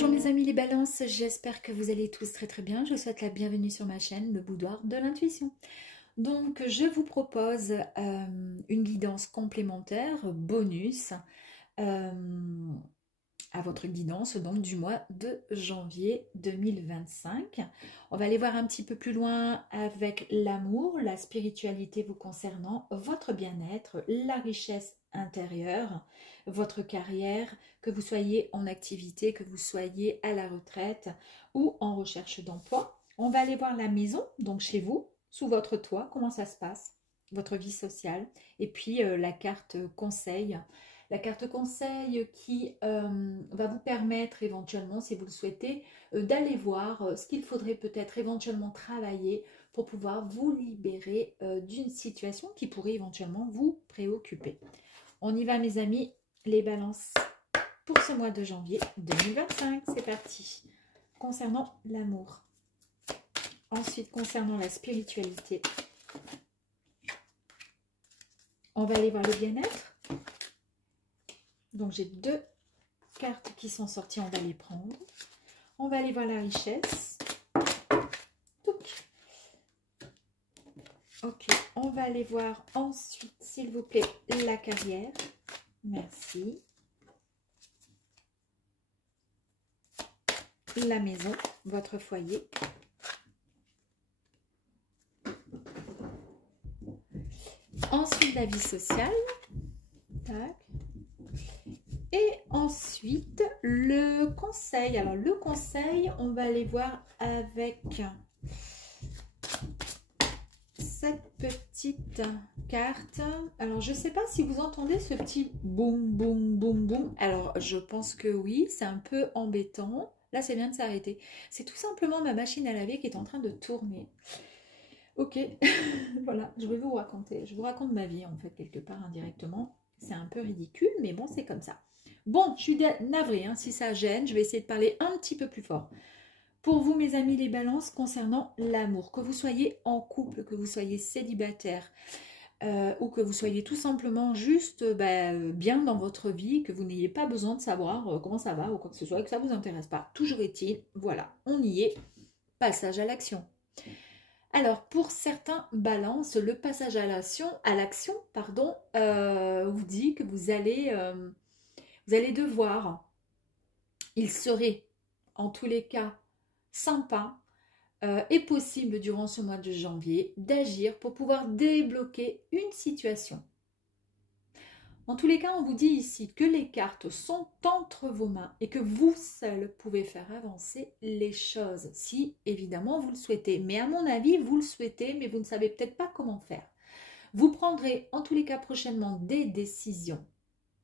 Bonjour mes amis les balances, j'espère que vous allez tous très très bien. Je vous souhaite la bienvenue sur ma chaîne, le boudoir de l'intuition. Donc je vous propose une guidance complémentaire, bonus, euh, à votre guidance donc du mois de janvier 2025. On va aller voir un petit peu plus loin avec l'amour, la spiritualité vous concernant, votre bien-être, la richesse intérieure, votre carrière, que vous soyez en activité, que vous soyez à la retraite ou en recherche d'emploi. On va aller voir la maison, donc chez vous, sous votre toit, comment ça se passe, votre vie sociale, et puis la carte conseil. La carte conseil qui va vous permettre éventuellement, si vous le souhaitez, d'aller voir ce qu'il faudrait peut-être éventuellement travailler pour pouvoir vous libérer d'une situation qui pourrait éventuellement vous préoccuper. On y va mes amis, les balances pour ce mois de janvier 2025. C'est parti. Concernant l'amour. Ensuite, concernant la spiritualité. On va aller voir le bien-être. Donc, j'ai deux cartes qui sont sorties, on va les prendre. On va aller voir la richesse. Ok, on va aller voir ensuite, s'il vous plaît, la carrière. Merci. La maison, votre foyer. Ensuite, la vie sociale. Tac. Et ensuite, le conseil. Alors, le conseil, on va aller voir avec cette petite carte. Alors, je ne sais pas si vous entendez ce petit boum, boum, boum, boum. Alors, je pense que oui, c'est un peu embêtant. Là, c'est bien de s'arrêter. C'est tout simplement ma machine à laver qui est en train de tourner. Ok, voilà, je vais vous raconter. Je vous raconte ma vie, en fait, quelque part, indirectement. C'est un peu ridicule, mais bon, c'est comme ça. Bon, je suis navrée, hein, si ça gêne, je vais essayer de parler un petit peu plus fort. Pour vous, mes amis, les balances, concernant l'amour, que vous soyez en couple, que vous soyez célibataire, ou que vous soyez tout simplement juste bien dans votre vie, que vous n'ayez pas besoin de savoir comment ça va ou quoi que ce soit, que ça ne vous intéresse pas. Toujours est-il, voilà, on y est, passage à l'action. Alors, pour certains balances, le passage à l'action, vous dit que vous allez devoir, il serait en tous les cas sympa et possible durant ce mois de janvier d'agir pour pouvoir débloquer une situation. En tous les cas, on vous dit ici que les cartes sont entre vos mains et que vous seul pouvez faire avancer les choses, si évidemment vous le souhaitez. Mais à mon avis, vous le souhaitez, mais vous ne savez peut-être pas comment faire. Vous prendrez en tous les cas prochainement des décisions,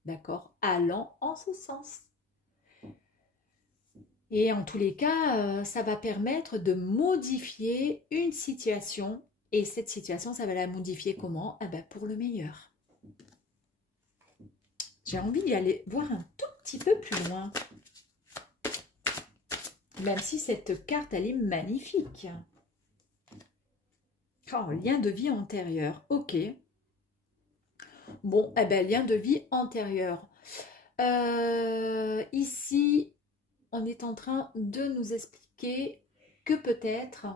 d'accord, allant en ce sens. Et en tous les cas, ça va permettre de modifier une situation. Et cette situation, ça va la modifier comment? Pour le meilleur. J'ai envie d'y aller voir un tout petit peu plus loin. Même si cette carte, elle est magnifique. Oh, lien de vie antérieur. Ok. Bon, lien de vie antérieur. Ici, on est en train de nous expliquer que peut-être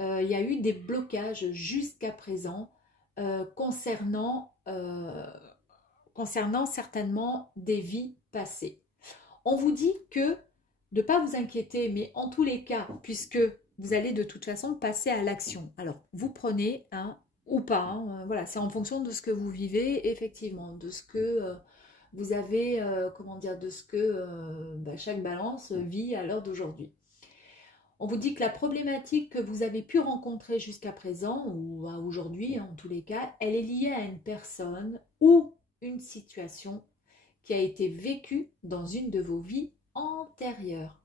il y a eu des blocages jusqu'à présent concernant certainement des vies passées. On vous dit que de ne pas vous inquiéter, mais en tous les cas, puisque vous allez de toute façon passer à l'action. Alors, vous prenez ou pas, voilà, c'est en fonction de ce que vous vivez, effectivement, de ce que vous avez, de ce que chaque balance vit à l'heure d'aujourd'hui. On vous dit que la problématique que vous avez pu rencontrer jusqu'à présent, ou à aujourd'hui, en tous les cas, elle est liée à une personne ou une situation qui a été vécue dans une de vos vies antérieures.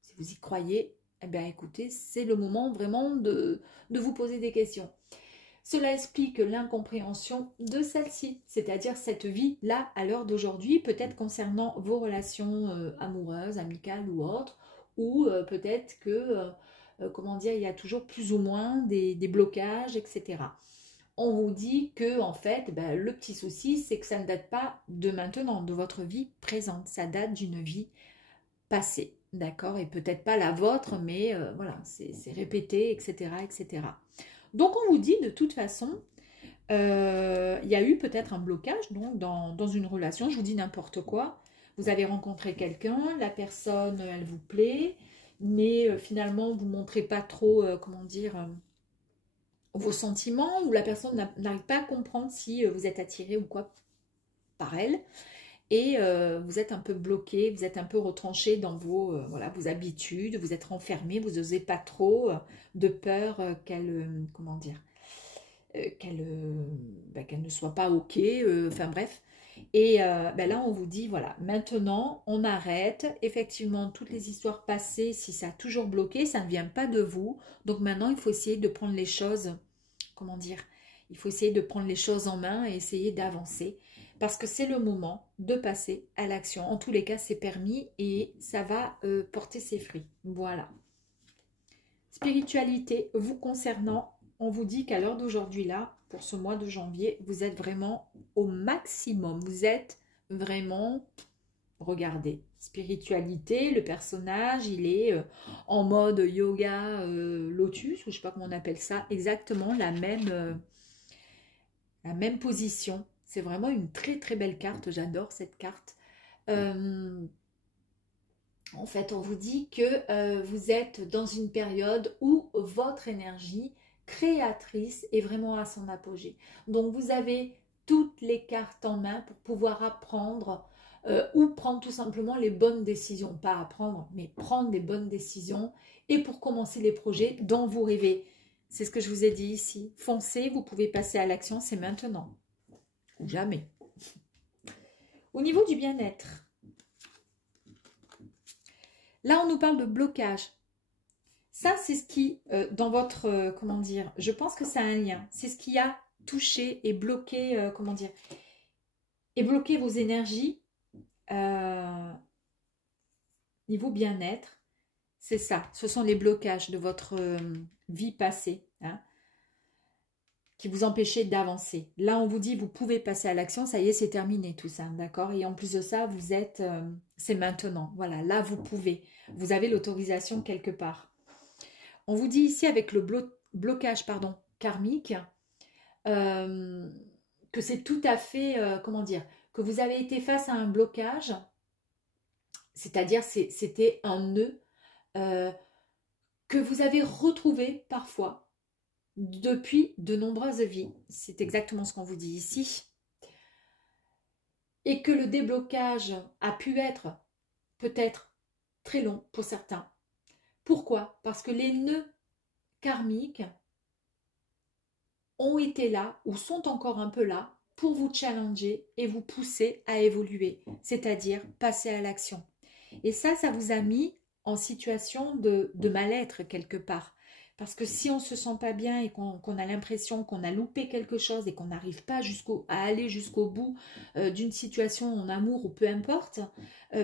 Si vous y croyez, écoutez, c'est le moment vraiment de vous poser des questions. Cela explique l'incompréhension de celle-ci, c'est-à-dire cette vie-là à l'heure d'aujourd'hui, peut-être concernant vos relations amoureuses, amicales ou autres, ou peut-être que, il y a toujours plus ou moins des blocages, etc. On vous dit que, en fait, le petit souci, c'est que ça ne date pas de maintenant, de votre vie présente, ça date d'une vie passée. d'accord, et peut-être pas la vôtre, mais voilà, c'est répété, etc., etc. Donc on vous dit de toute façon, il y a eu peut-être un blocage donc, dans une relation, je vous dis n'importe quoi. Vous avez rencontré quelqu'un, la personne, elle vous plaît, mais finalement, vous ne montrez pas trop, comment dire, vos sentiments, ou la personne n'arrive pas à comprendre si vous êtes attiré ou quoi par elle, et vous êtes un peu bloqué, vous êtes un peu retranché dans vos, voilà, vos habitudes, vous êtes renfermé, vous n'osez pas trop, de peur qu'elle, comment dire, qu'elle ne soit pas OK, enfin bref. Et là, on vous dit, voilà, maintenant, on arrête. Effectivement, toutes les histoires passées, si ça a toujours bloqué, ça ne vient pas de vous. Donc maintenant, il faut essayer de prendre les choses, comment dire, il faut essayer de prendre les choses en main et essayer d'avancer. Parce que c'est le moment de passer à l'action. En tous les cas, c'est permis et ça va porter ses fruits. Voilà. Spiritualité vous concernant, on vous dit qu'à l'heure d'aujourd'hui là, pour ce mois de janvier, vous êtes vraiment au maximum. Vous êtes vraiment, regardez, spiritualité, le personnage, il est en mode yoga lotus, ou je sais pas comment on appelle ça, exactement la même position. C'est vraiment une très très belle carte, j'adore cette carte. En fait, on vous dit que vous êtes dans une période où votre énergie créatrice est vraiment à son apogée. Donc, vous avez toutes les cartes en main pour pouvoir apprendre ou prendre tout simplement les bonnes décisions. Pas apprendre, mais prendre les bonnes décisions et pour commencer les projets dont vous rêvez. C'est ce que je vous ai dit ici. Foncez, vous pouvez passer à l'action, c'est maintenant. Ou jamais. Au niveau du bien-être, là, on nous parle de blocage. Ça, c'est ce qui, dans votre, comment dire, je pense que ça a un lien. C'est ce qui a touché et bloqué, comment dire, et bloqué vos énergies niveau bien-être. C'est ça, ce sont les blocages de votre vie passée hein, qui vous empêchaient d'avancer. Là, on vous dit, vous pouvez passer à l'action, ça y est, c'est terminé tout ça, d'accord? Et en plus de ça, vous êtes, c'est maintenant. Voilà, là, vous pouvez. Vous avez l'autorisation quelque part. On vous dit ici avec le blocage pardon, karmique que c'est tout à fait, comment dire, que vous avez été face à un blocage, c'est-à-dire c'était un nœud que vous avez retrouvé parfois depuis de nombreuses vies. C'est exactement ce qu'on vous dit ici. Et que le déblocage a pu être peut-être très long pour certains. Pourquoi? Parce que les nœuds karmiques ont été là ou sont encore un peu là pour vous challenger et vous pousser à évoluer, c'est-à-dire passer à l'action. Et ça vous a mis en situation de mal-être quelque part. Parce que si on ne se sent pas bien et qu'on a l'impression qu'on a loupé quelque chose et qu'on n'arrive pas à aller jusqu'au bout d'une situation en amour ou peu importe,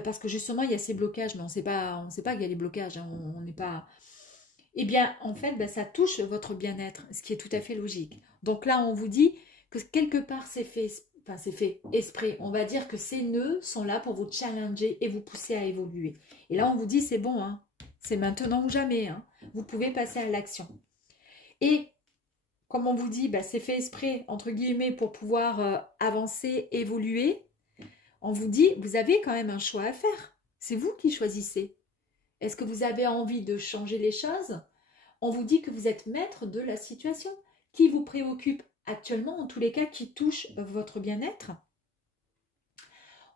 parce que justement il y a ces blocages, mais on ne sait pas qu'il y a les blocages, hein, on n'est pas... Eh bien, en fait, ça touche votre bien-être, ce qui est tout à fait logique. Donc là, on vous dit que quelque part, c'est fait esprit. On va dire que ces nœuds sont là pour vous challenger et vous pousser à évoluer. Et là, on vous dit, c'est bon, hein, c'est maintenant ou jamais. Hein, vous pouvez passer à l'action. Et comme on vous dit, c'est fait esprit, entre guillemets, pour pouvoir avancer, évoluer. On vous dit, vous avez quand même un choix à faire. C'est vous qui choisissez. Est-ce que vous avez envie de changer les choses? On vous dit que vous êtes maître de la situation qui vous préoccupe actuellement, en tous les cas, qui touche votre bien-être.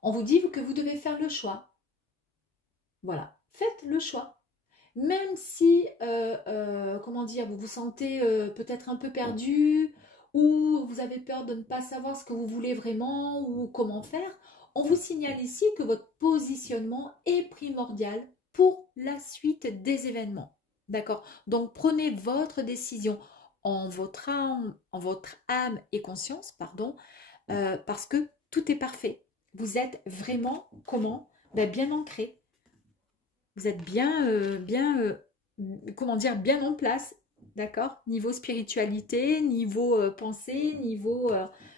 On vous dit que vous devez faire le choix. Voilà, faites le choix. Même si, comment dire, vous vous sentez peut-être un peu perdu ou vous avez peur de ne pas savoir ce que vous voulez vraiment ou comment faire, on vous signale ici que votre positionnement est primordial pour la suite des événements. D'accord? Donc, prenez votre décision en votre âme et conscience, pardon, parce que tout est parfait. Vous êtes vraiment, comment? Bien ancré. Vous êtes comment dire, bien en place, d'accord? Niveau spiritualité, niveau pensée, niveau...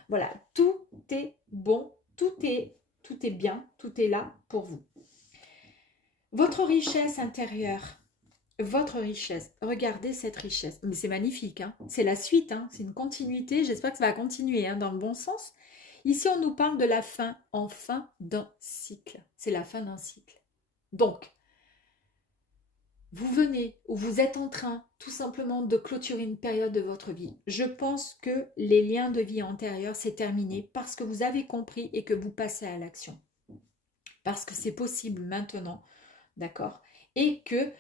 voilà, tout est bon, tout est bien, tout est là pour vous. Votre richesse intérieure, votre richesse, regardez cette richesse. Mais c'est magnifique, hein. C'est la suite, hein. C'est une continuité. J'espère que ça va continuer hein, dans le bon sens. Ici, on nous parle de la fin, enfin, d'un cycle. C'est la fin d'un cycle. Donc, vous venez ou vous êtes en train tout simplement de clôturer une période de votre vie. Je pense que les liens de vie antérieurs, c'est terminé parce que vous avez compris et que vous passez à l'action. Parce que c'est possible maintenant, d'accord? Et que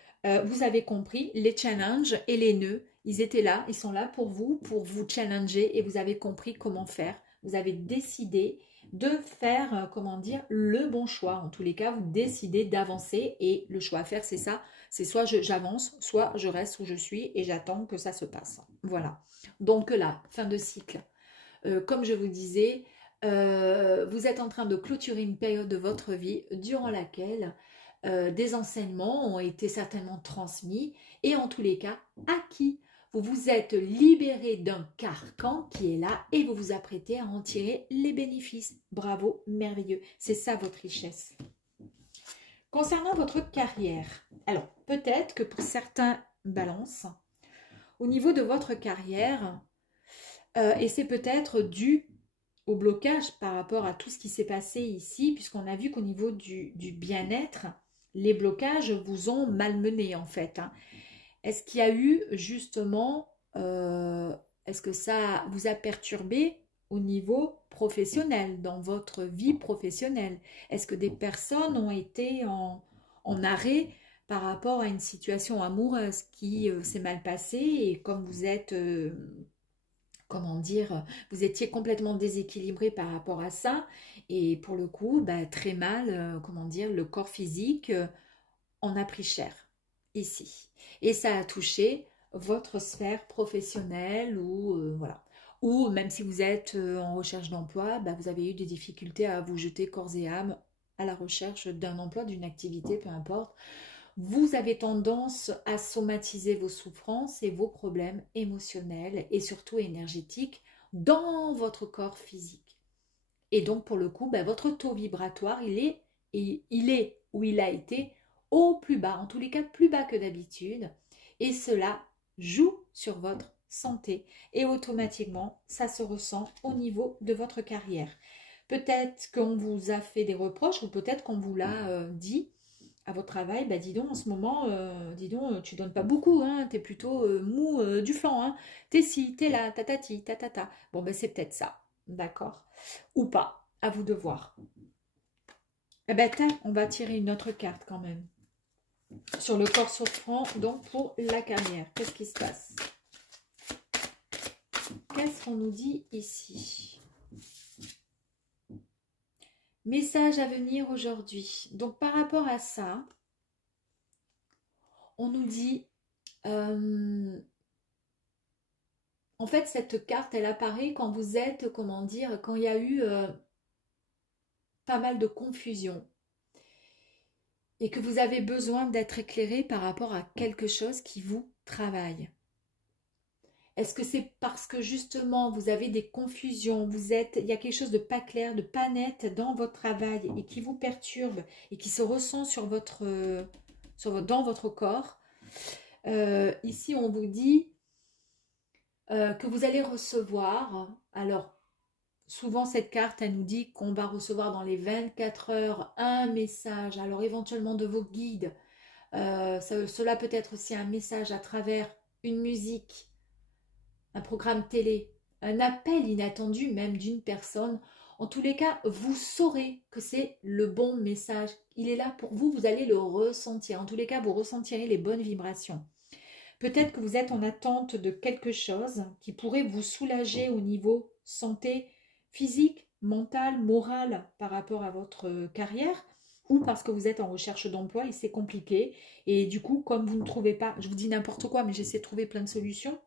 vous avez compris les challenges et les nœuds, ils étaient là, ils sont là pour vous challenger et vous avez compris comment faire. Vous avez décidé de faire, comment dire, le bon choix. En tous les cas, vous décidez d'avancer et le choix à faire, c'est ça. C'est soit j'avance, soit je reste où je suis et j'attends que ça se passe. Voilà. Donc là, fin de cycle. Comme je vous disais, vous êtes en train de clôturer une période de votre vie durant laquelle des enseignements ont été certainement transmis et en tous les cas acquis. Vous vous êtes libéré d'un carcan qui est là et vous vous apprêtez à en tirer les bénéfices. Bravo, merveilleux. C'est ça votre richesse. Concernant votre carrière, alors peut-être que pour certains balances, au niveau de votre carrière, et c'est peut-être dû au blocage par rapport à tout ce qui s'est passé ici, puisqu'on a vu qu'au niveau du bien-être, les blocages vous ont malmené en fait. Hein. Est-ce qu'il y a eu justement, est-ce que ça vous a perturbé au niveau professionnel, dans votre vie professionnelle? Est-ce que des personnes ont été en arrêt par rapport à une situation amoureuse qui s'est mal passée et comme vous êtes comment dire, vous étiez complètement déséquilibré par rapport à ça et pour le coup, bah, très mal, comment dire, le corps physique en a pris cher ici. Et ça a touché votre sphère professionnelle ou voilà. Ou même si vous êtes en recherche d'emploi, bah, vous avez eu des difficultés à vous jeter corps et âme à la recherche d'un emploi, d'une activité, peu importe. Vous avez tendance à somatiser vos souffrances et vos problèmes émotionnels et surtout énergétiques dans votre corps physique. Et donc pour le coup, ben, votre taux vibratoire, il est ou il a été au plus bas, en tous les cas plus bas que d'habitude. Et cela joue sur votre santé. Et automatiquement, ça se ressent au niveau de votre carrière. Peut-être qu'on vous a fait des reproches ou peut-être qu'on vous l'a dit à votre travail, bah dis donc en ce moment, dis donc, tu donnes pas beaucoup, hein, t'es plutôt mou du flanc, hein, t'es ci, t'es là, tatati, tatata. Bon ben c'est peut-être ça, d'accord? Ou pas, à vous de voir. Eh ben tiens, on va tirer une autre carte quand même. Sur le corps souffrant, donc pour la carrière, qu'est-ce qui se passe? Qu'est-ce qu'on nous dit ici? Message à venir aujourd'hui. Donc par rapport à ça, on nous dit, en fait cette carte elle apparaît quand vous êtes, comment dire, quand il y a eu pas mal de confusion et que vous avez besoin d'être éclairé par rapport à quelque chose qui vous travaille. Est-ce que c'est parce que justement vous avez des confusions, il y a quelque chose de pas clair, de pas net dans votre travail et qui vous perturbe et qui se ressent dans votre corps? Ici on vous dit que vous allez recevoir, alors souvent cette carte elle nous dit qu'on va recevoir dans les 24 heures un message, alors éventuellement de vos guides, cela peut être aussi un message à travers une musique, un programme télé, un appel inattendu même d'une personne. En tous les cas, vous saurez que c'est le bon message. Il est là pour vous, vous allez le ressentir. En tous les cas, vous ressentirez les bonnes vibrations. Peut-être que vous êtes en attente de quelque chose qui pourrait vous soulager au niveau santé physique, mentale, morale par rapport à votre carrière ou parce que vous êtes en recherche d'emploi et c'est compliqué. Et du coup, comme vous ne trouvez pas, je vous dis n'importe quoi, mais j'essaie de trouver plein de solutions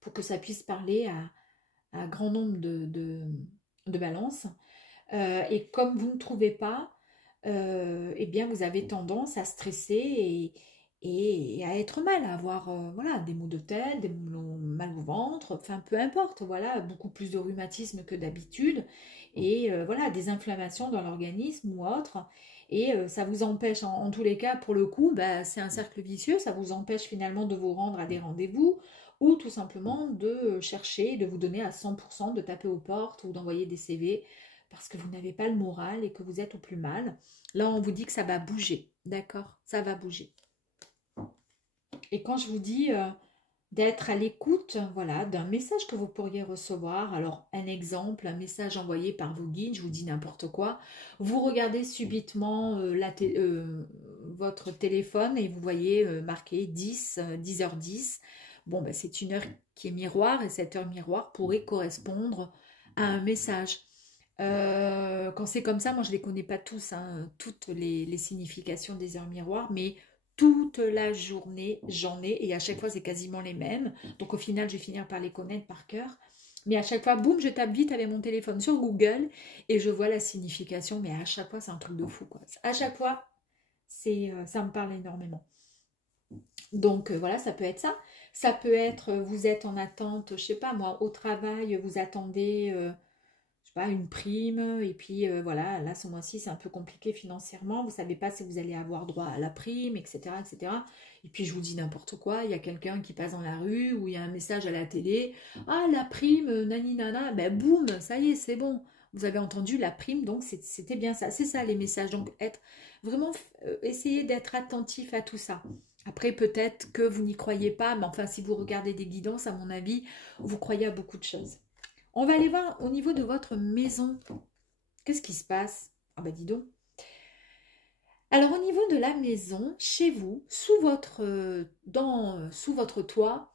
pour que ça puisse parler à un grand nombre de balances. Et comme vous ne trouvez pas, eh bien vous avez tendance à stresser et à être mal, à avoir voilà, des maux de tête, des maux mal au ventre, enfin peu importe, voilà, beaucoup plus de rhumatisme que d'habitude et voilà, des inflammations dans l'organisme ou autre. Et ça vous empêche, en tous les cas, pour le coup, bah, c'est un cercle vicieux, ça vous empêche finalement de vous rendre à des rendez-vous ou tout simplement de chercher, de vous donner à 100%, de taper aux portes ou d'envoyer des CV parce que vous n'avez pas le moral et que vous êtes au plus mal. Là, on vous dit que ça va bouger, d'accord? Ça va bouger. Et quand je vous dis d'être à l'écoute, voilà, d'un message que vous pourriez recevoir, alors un exemple, un message envoyé par vos guides, je vous dis n'importe quoi, vous regardez subitement votre téléphone et vous voyez marqué 10h10. Bon, ben, c'est une heure qui est miroir et cette heure miroir pourrait correspondre à un message. Quand c'est comme ça, moi je ne les connais pas tous, hein, toutes les significations des heures miroirs, mais toute la journée j'en ai et à chaque fois c'est quasiment les mêmes. Donc au final je vais finir par les connaître par cœur. Mais à chaque fois, boum, je tape vite avec mon téléphone sur Google et je vois la signification, mais à chaque fois c'est un truc de fou, quoi. À chaque fois, ça me parle énormément. Donc voilà, ça peut être ça. Ça peut être, vous êtes en attente, je sais pas moi, au travail, vous attendez, je sais pas, une prime, et puis voilà, là ce mois-ci c'est un peu compliqué financièrement, vous savez pas si vous allez avoir droit à la prime, etc., etc. Et puis je vous dis n'importe quoi, il y a quelqu'un qui passe dans la rue, ou il y a un message à la télé, ah la prime, nani nana, ben boum, ça y est, c'est bon. Vous avez entendu la prime, donc c'était bien ça, c'est ça les messages. Donc être vraiment, essayer d'être attentif à tout ça. Après, peut-être que vous n'y croyez pas, mais enfin, si vous regardez des guidances, à mon avis, vous croyez à beaucoup de choses. On va aller voir au niveau de votre maison. Qu'est-ce qui se passe? Ah bah dis donc. Alors au niveau de la maison, chez vous, sous votre toit,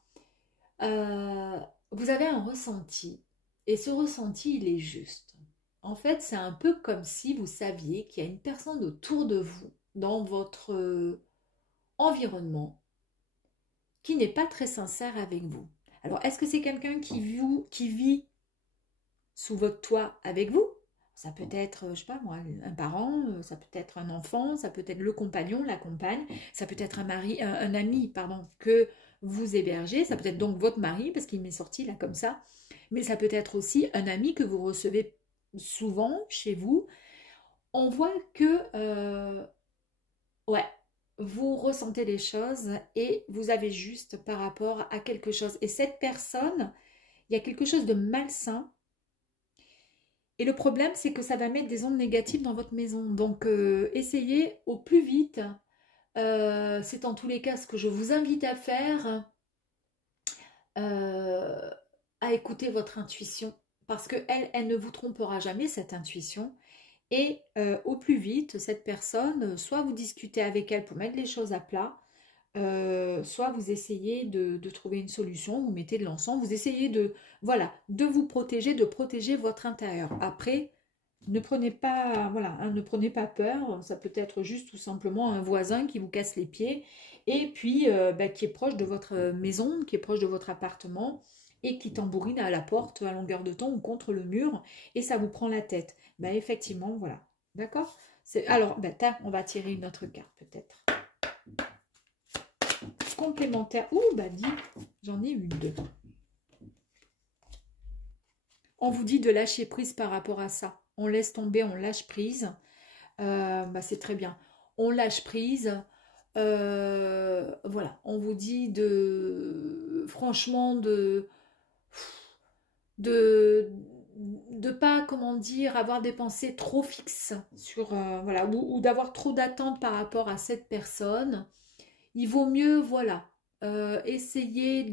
euh, vous avez un ressenti. Et ce ressenti, il est juste. En fait, c'est un peu comme si vous saviez qu'il y a une personne autour de vous, dans votre environnement, qui n'est pas très sincère avec vous. Alors, est-ce que c'est quelqu'un qui vit sous votre toit avec vous? Ça peut être, je sais pas moi, un parent, ça peut être un enfant, ça peut être le compagnon, la compagne, ça peut être un ami, pardon, que vous hébergez, ça peut être donc votre mari, parce qu'il m'est sorti là comme ça, mais ça peut être aussi un ami que vous recevez souvent chez vous. On voit que, ouais, vous ressentez les choses et vous avez juste par rapport à quelque chose. Et cette personne, il y a quelque chose de malsain. Et le problème, c'est que ça va mettre des ondes négatives dans votre maison. Donc, essayez au plus vite. C'est en tous les cas ce que je vous invite à faire, euh, à écouter votre intuition. Parce qu'elle, elle ne vous trompera jamais, cette intuition. Et au plus vite, cette personne, soit vous discutez avec elle pour mettre les choses à plat, soit vous essayez de trouver une solution, vous mettez de l'encens, vous essayez voilà, de vous protéger, de protéger votre intérieur. Après, ne prenez pas, voilà, hein, ne prenez pas peur, ça peut être juste tout simplement un voisin qui vous casse les pieds et puis bah, qui est proche de votre maison, qui est proche de votre appartement et qui tambourine à la porte à longueur de temps ou contre le mur et ça vous prend la tête. Bah, effectivement, voilà. D'accord? Alors, bah, on va tirer une autre carte peut-être. Complémentaire. Ouh, bah dis, j'en ai une, deux. On vous dit de lâcher prise par rapport à ça. On laisse tomber, on lâche prise. Bah, c'est très bien. On lâche prise. Voilà, on vous dit franchement, de, de pas, comment dire, avoir des pensées trop fixes sur, voilà, ou d'avoir trop d'attentes par rapport à cette personne. Il vaut mieux, voilà, essayer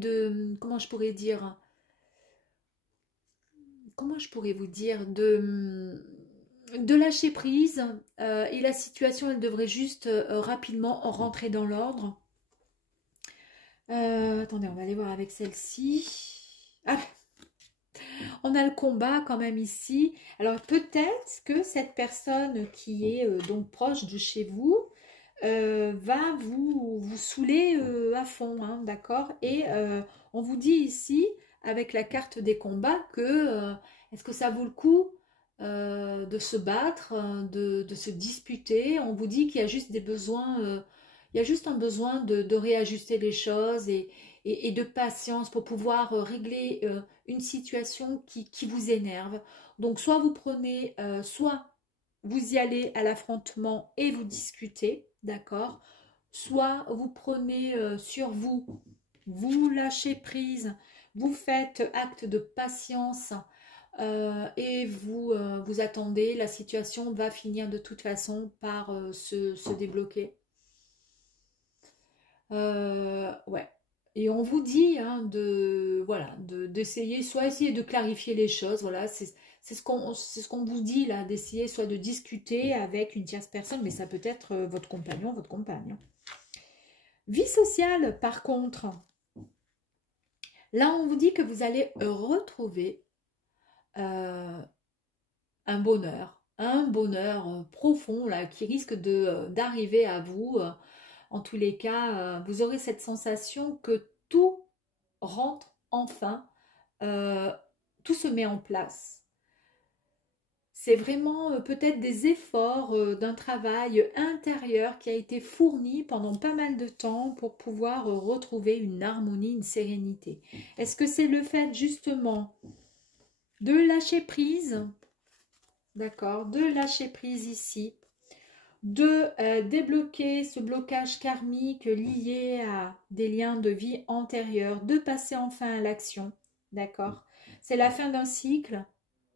comment je pourrais dire, comment je pourrais vous dire, de lâcher prise et la situation, elle devrait juste rapidement rentrer dans l'ordre. Attendez, on va aller voir avec celle-ci. Ah, on a le combat quand même ici. Alors peut-être que cette personne qui est donc proche de chez vous va vous saouler à fond, hein, d'accord? Et on vous dit ici, avec la carte des combats, que est-ce que ça vaut le coup de se battre, de se disputer? On vous dit qu'il y a juste des besoins, il y a juste un besoin de réajuster les choses et de patience pour pouvoir régler une situation qui vous énerve. Donc soit vous prenez, soit vous y allez à l'affrontement et vous discutez, d'accord? Soit vous prenez sur vous, vous lâchez prise, vous faites acte de patience et vous attendez, la situation va finir de toute façon par se débloquer. Ouais. Et on vous dit hein, voilà, d'essayer, soit essayer de clarifier les choses, voilà, c'est ce qu'on vous dit là, d'essayer soit de discuter avec une tierce personne, mais ça peut être votre compagnon, votre compagne. Vie sociale, par contre, là on vous dit que vous allez retrouver euh, un bonheur profond là, qui risque d'arriver à vous. En tous les cas, vous aurez cette sensation que tout rentre enfin, euh, tout se met en place. C'est vraiment peut-être des efforts d'un travail intérieur qui a été fourni pendant pas mal de temps pour pouvoir retrouver une harmonie, une sérénité. Est-ce que c'est le fait justement de lâcher prise, d'accord, de lâcher prise ici, de débloquer ce blocage karmique lié à des liens de vie antérieurs, de passer enfin à l'action, d'accord? C'est la fin d'un cycle,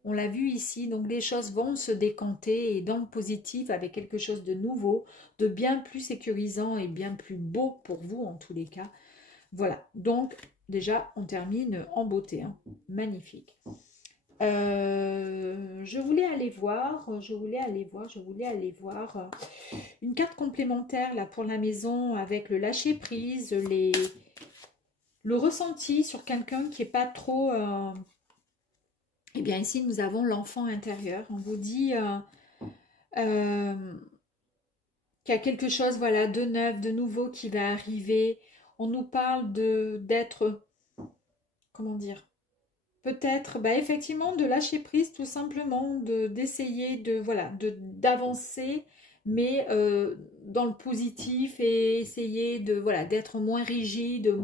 on l'a vu ici, donc les choses vont se décanter et dans le positif avec quelque chose de nouveau, de bien plus sécurisant et bien plus beau pour vous en tous les cas. Voilà, donc déjà on termine en beauté, hein. Magnifique. Je voulais aller voir une carte complémentaire là pour la maison avec le lâcher prise, le ressenti sur quelqu'un qui est pas trop. Eh bien ici nous avons l'enfant intérieur. On vous dit euh, qu'il y a quelque chose voilà de neuf, de nouveau qui va arriver. On nous parle d'être comment dire. Peut-être, bah, effectivement, de lâcher prise tout simplement, d'essayer voilà, d'avancer, mais dans le positif et essayer voilà, d'être moins rigide,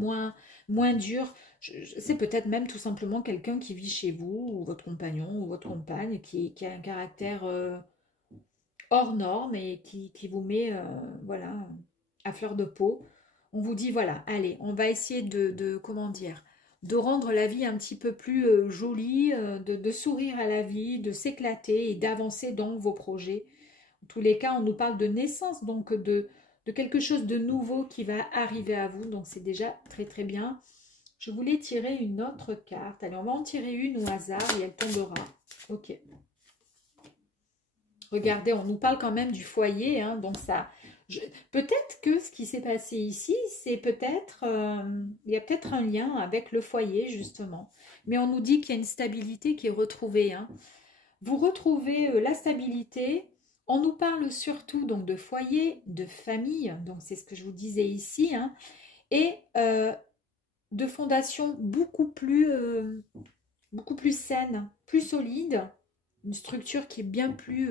moins dur. C'est peut-être même tout simplement quelqu'un qui vit chez vous, ou votre compagnon, ou votre compagne, qui a un caractère hors norme et qui vous met voilà, à fleur de peau. On vous dit, voilà, allez, on va essayer comment dire, de rendre la vie un petit peu plus jolie, de sourire à la vie, de s'éclater et d'avancer dans vos projets. En tous les cas, on nous parle de naissance, donc de quelque chose de nouveau qui va arriver à vous. Donc c'est déjà très très bien. Je voulais tirer une autre carte. Allez, on va en tirer une au hasard et elle tombera. Ok. Regardez, on nous parle quand même du foyer, hein, donc ça... Peut-être que ce qui s'est passé ici, c'est peut-être... il y a peut-être un lien avec le foyer, justement. Mais on nous dit qu'il y a une stabilité qui est retrouvée. Hein. Vous retrouvez la stabilité. On nous parle surtout donc de foyer, de famille, donc c'est ce que je vous disais ici, hein, et de fondation beaucoup plus saine, plus solide, une structure qui est bien plus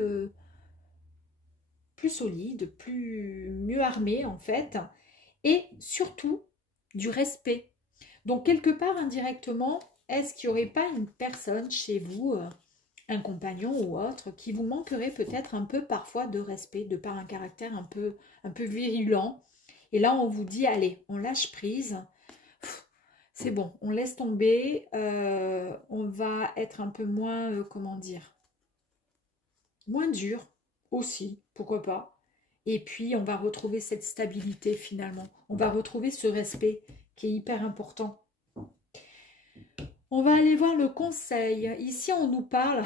solide, mieux armée en fait, et surtout du respect. Donc quelque part indirectement, est-ce qu'il n'y aurait pas une personne chez vous, un compagnon ou autre, qui vous manquerait peut-être un peu parfois de respect, de par un caractère un peu virulent. Et là on vous dit, allez, on lâche prise, c'est bon, on laisse tomber, on va être un peu moins, comment dire, moins dur aussi, pourquoi pas. Et puis, on va retrouver cette stabilité finalement. On va retrouver ce respect qui est hyper important. On va aller voir le conseil. Ici, on nous parle,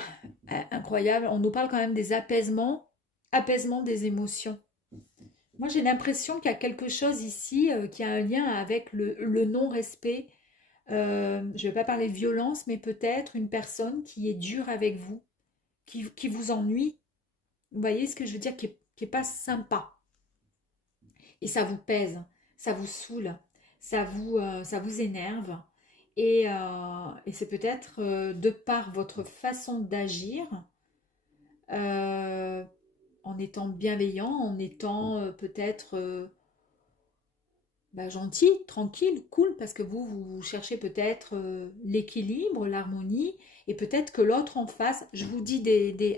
incroyable, on nous parle quand même des apaisements, apaisement des émotions. Moi, j'ai l'impression qu'il y a quelque chose ici qui a un lien avec le non-respect. Je ne vais pas parler de violence, mais peut-être une personne qui est dure avec vous, qui vous ennuie. Vous voyez ce que je veux dire, qui est pas sympa. Et ça vous pèse, ça vous saoule, ça vous énerve. Et c'est peut-être de par votre façon d'agir, en étant bienveillant, en étant peut-être bah, gentil, tranquille, cool, parce que vous cherchez peut-être l'équilibre, l'harmonie, et peut-être que l'autre en face, je vous dis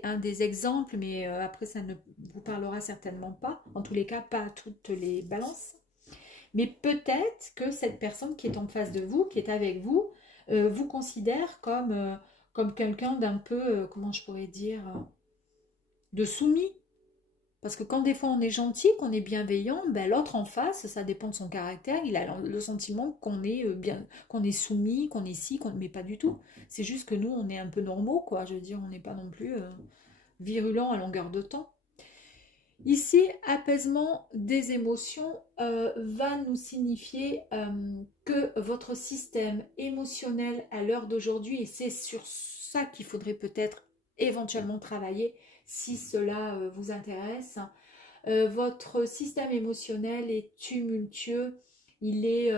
un des exemples, mais après ça ne vous parlera certainement pas, en tous les cas pas à toutes les balances, mais peut-être que cette personne qui est en face de vous, qui est avec vous, vous considère comme quelqu'un d'un peu, comment je pourrais dire, de soumis. Parce que quand des fois on est gentil, qu'on est bienveillant, ben l'autre en face, ça dépend de son caractère, il a le sentiment qu'on est bien, qu'on est soumis, qu'on est ci, mais pas du tout. C'est juste que nous, on est un peu normaux, quoi. Je veux dire, on n'est pas non plus virulent à longueur de temps. Ici, apaisement des émotions va nous signifier que votre système émotionnel à l'heure d'aujourd'hui, et c'est sur ça qu'il faudrait peut-être éventuellement travailler si cela vous intéresse, votre système émotionnel est tumultueux, il est,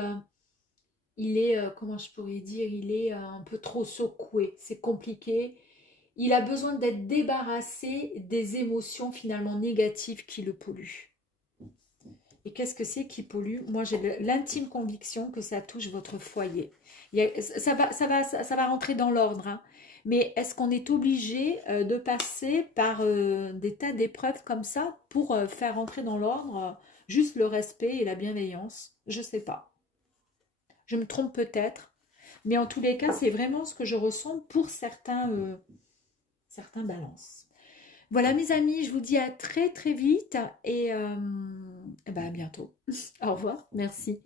comment je pourrais dire, il est un peu trop secoué, c'est compliqué. Il a besoin d'être débarrassé des émotions finalement négatives qui le polluent. Et qu'est-ce que c'est qui pollue? Moi, j'ai l'intime conviction que ça touche votre foyer. Ça va rentrer dans l'ordre, hein. Mais est-ce qu'on est obligé de passer par des tas d'épreuves comme ça pour faire rentrer dans l'ordre juste le respect et la bienveillance? Je ne sais pas. Je me trompe peut-être. Mais en tous les cas, c'est vraiment ce que je ressens pour certains balances. Voilà mes amis, je vous dis à très très vite et, ben, à bientôt. Au revoir, merci.